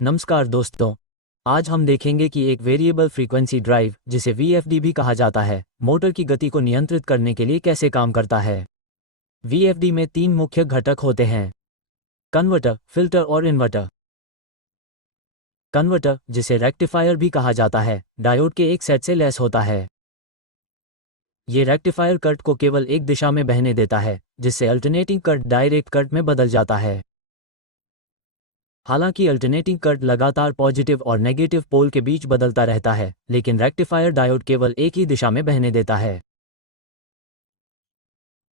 नमस्कार दोस्तों, आज हम देखेंगे कि एक वेरिएबल फ्रीक्वेंसी ड्राइव, जिसे वीएफडी भी कहा जाता है, मोटर की गति को नियंत्रित करने के लिए कैसे काम करता है। वीएफडी में तीन मुख्य घटक होते हैं: कन्वर्टर, फिल्टर और इन्वर्टर। कन्वर्टर, जिसे रेक्टिफायर भी कहा जाता है, डायोड के एक सेट से लैस होता है। ये रेक्टिफायर करंट को केवल एक दिशा में बहने देता है, जिससे अल्टरनेटिंग करंट डायरेक्ट करंट में बदल जाता है। हालांकि अल्टरनेटिंग करंट लगातार पॉजिटिव और नेगेटिव पोल के बीच बदलता रहता है, लेकिन रेक्टिफायर डायोड केवल एक ही दिशा में बहने देता है।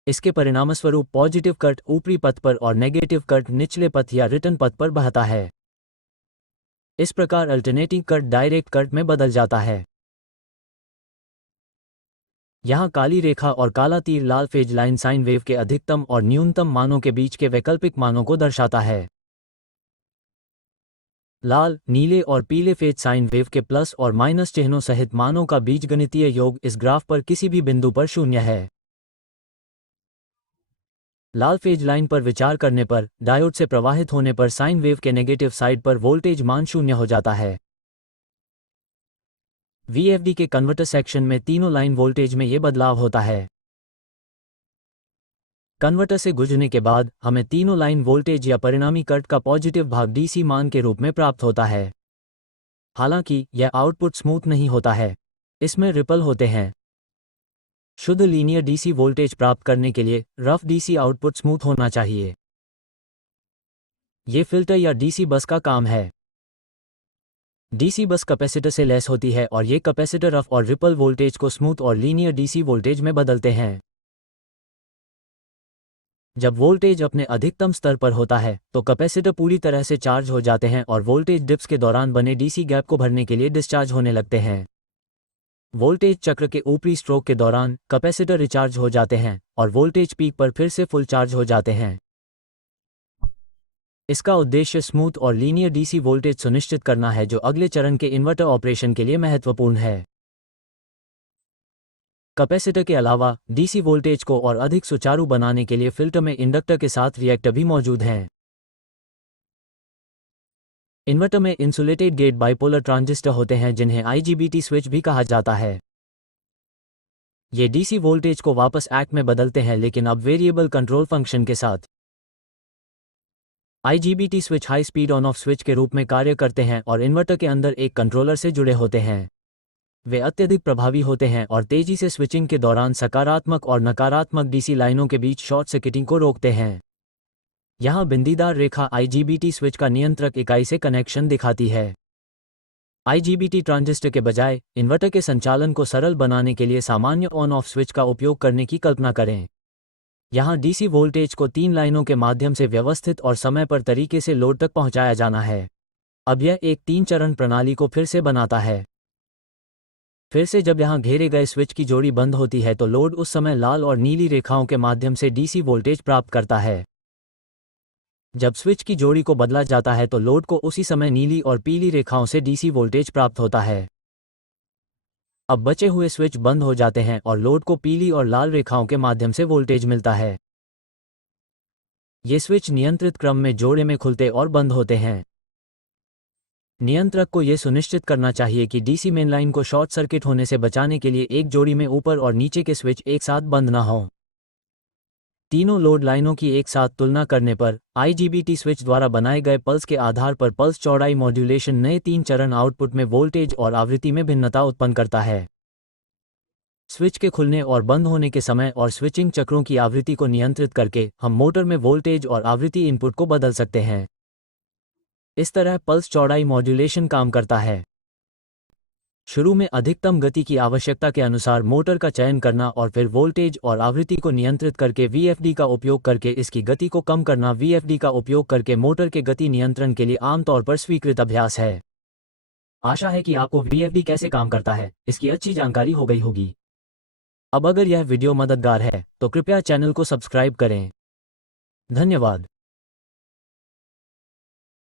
इसके परिणामस्वरूप पॉजिटिव करंट ऊपरी पथ पर और नेगेटिव करंट निचले पथ या रिटर्न पथ पर बहता है। इस प्रकार अल्टरनेटिंग करंट डायरेक्ट करंट में बदल जाता है। यहाँ काली रेखा और काला तीर लाल फेज लाइन साइन वेव के अधिकतम और न्यूनतम मानों के बीच के वैकल्पिक मानों को दर्शाता है। लाल, नीले और पीले फेज साइन वेव के प्लस और माइनस चिन्हों सहित मानों का बीजगणितीय योग इस ग्राफ पर किसी भी बिंदु पर शून्य है। लाल फेज लाइन पर विचार करने पर डायोड से प्रवाहित होने पर साइन वेव के नेगेटिव साइड पर वोल्टेज मान शून्य हो जाता है। वीएफडी के कन्वर्टर सेक्शन में तीनों लाइन वोल्टेज में ये बदलाव होता है। कन्वर्टर से गुजरने के बाद हमें तीनों लाइन वोल्टेज या परिणामी करंट का पॉजिटिव भाग डीसी मान के रूप में प्राप्त होता है। हालांकि यह आउटपुट स्मूथ नहीं होता है, इसमें रिपल होते हैं। शुद्ध लीनियर डीसी वोल्टेज प्राप्त करने के लिए रफ डीसी आउटपुट स्मूथ होना चाहिए। ये फिल्टर या डीसी बस का काम है। डीसी बस कैपेसिटर से लैस होती है और ये कैपेसिटर रफ और रिपल वोल्टेज को स्मूथ और लीनियर डीसी वोल्टेज में बदलते हैं। जब वोल्टेज अपने अधिकतम स्तर पर होता है तो कैपेसिटर पूरी तरह से चार्ज हो जाते हैं और वोल्टेज डिप्स के दौरान बने डीसी गैप को भरने के लिए डिस्चार्ज होने लगते हैं। वोल्टेज चक्र के ऊपरी स्ट्रोक के दौरान कैपेसिटर रिचार्ज हो जाते हैं और वोल्टेज पीक पर फिर से फुल चार्ज हो जाते हैं। इसका उद्देश्य स्मूथ और लीनियर डीसी वोल्टेज सुनिश्चित करना है, जो अगले चरण के इन्वर्टर ऑपरेशन के लिए महत्वपूर्ण है। कैपेसिटर के अलावा डीसी वोल्टेज को और अधिक सुचारू बनाने के लिए फिल्टर में इंडक्टर के साथ रिएक्टर भी मौजूद हैं। इन्वर्टर में इंसुलेटेड गेट बाइपोलर ट्रांजिस्टर होते हैं, जिन्हें आईजीबीटी स्विच भी कहा जाता है। ये डीसी वोल्टेज को वापस एक्ट में बदलते हैं, लेकिन अब वेरिएबल कंट्रोल फंक्शन के साथ। IGBT switch high speed on off switch के रूप में कार्य करते हैं और इन्वर्टर के अंदर एक कंट्रोलर से जुड़े होते हैं। वे अत्यधिक प्रभावी होते हैं और तेजी से स्विचिंग के दौरान सकारात्मक और नकारात्मक डीसी लाइनों के बीच शॉर्ट सर्किटिंग को रोकते हैं। यहाँ बिंदीदार रेखा आईजीबीटी स्विच का नियंत्रक इकाई से कनेक्शन दिखाती है। आईजीबीटी ट्रांजिस्टर के बजाय इन्वर्टर के संचालन को सरल बनाने के लिए सामान्य ऑन ऑफ स्विच का उपयोग करने की कल्पना करें। यहाँ डीसी वोल्टेज को तीन लाइनों के माध्यम से व्यवस्थित और समय पर तरीके से लोड तक पहुँचाया जाना है। अब यह एक तीन चरण प्रणाली को फिर से बनाता है। फिर से जब यहाँ घेरे गए स्विच की जोड़ी बंद होती है तो लोड उस समय लाल और नीली रेखाओं के माध्यम से डीसी वोल्टेज प्राप्त करता है। जब स्विच की जोड़ी को बदला जाता है तो लोड को उसी समय नीली और पीली रेखाओं से डीसी वोल्टेज प्राप्त होता है। अब बचे हुए स्विच बंद हो जाते हैं और लोड को पीली और लाल रेखाओं के माध्यम से वोल्टेज मिलता है। ये स्विच नियंत्रित क्रम में जोड़े में खुलते और बंद होते हैं। नियंत्रक को यह सुनिश्चित करना चाहिए कि डीसी मेन लाइन को शॉर्ट सर्किट होने से बचाने के लिए एक जोड़ी में ऊपर और नीचे के स्विच एक साथ बंद न हों। तीनों लोड लाइनों की एक साथ तुलना करने पर आईजीबीटी स्विच द्वारा बनाए गए पल्स के आधार पर पल्स चौड़ाई मॉड्यूलेशन नए तीन चरण आउटपुट में वोल्टेज और आवृत्ति में भिन्नता उत्पन्न करता है। स्विच के खुलने और बंद होने के समय और स्विचिंग चक्रों की आवृत्ति को नियंत्रित करके हम मोटर में वोल्टेज और आवृत्ति इनपुट को बदल सकते हैं। इस तरह पल्स चौड़ाई मॉड्यूलेशन काम करता है। शुरू में अधिकतम गति की आवश्यकता के अनुसार मोटर का चयन करना और फिर वोल्टेज और आवृत्ति को नियंत्रित करके वीएफडी का उपयोग करके इसकी गति को कम करना वीएफडी का उपयोग करके मोटर के गति नियंत्रण के लिए आमतौर पर स्वीकृत अभ्यास है। आशा है कि आपको वीएफडी कैसे काम करता है इसकी अच्छी जानकारी हो गई होगी। अब अगर यह वीडियो मददगार है तो कृपया चैनल को सब्सक्राइब करें। धन्यवाद।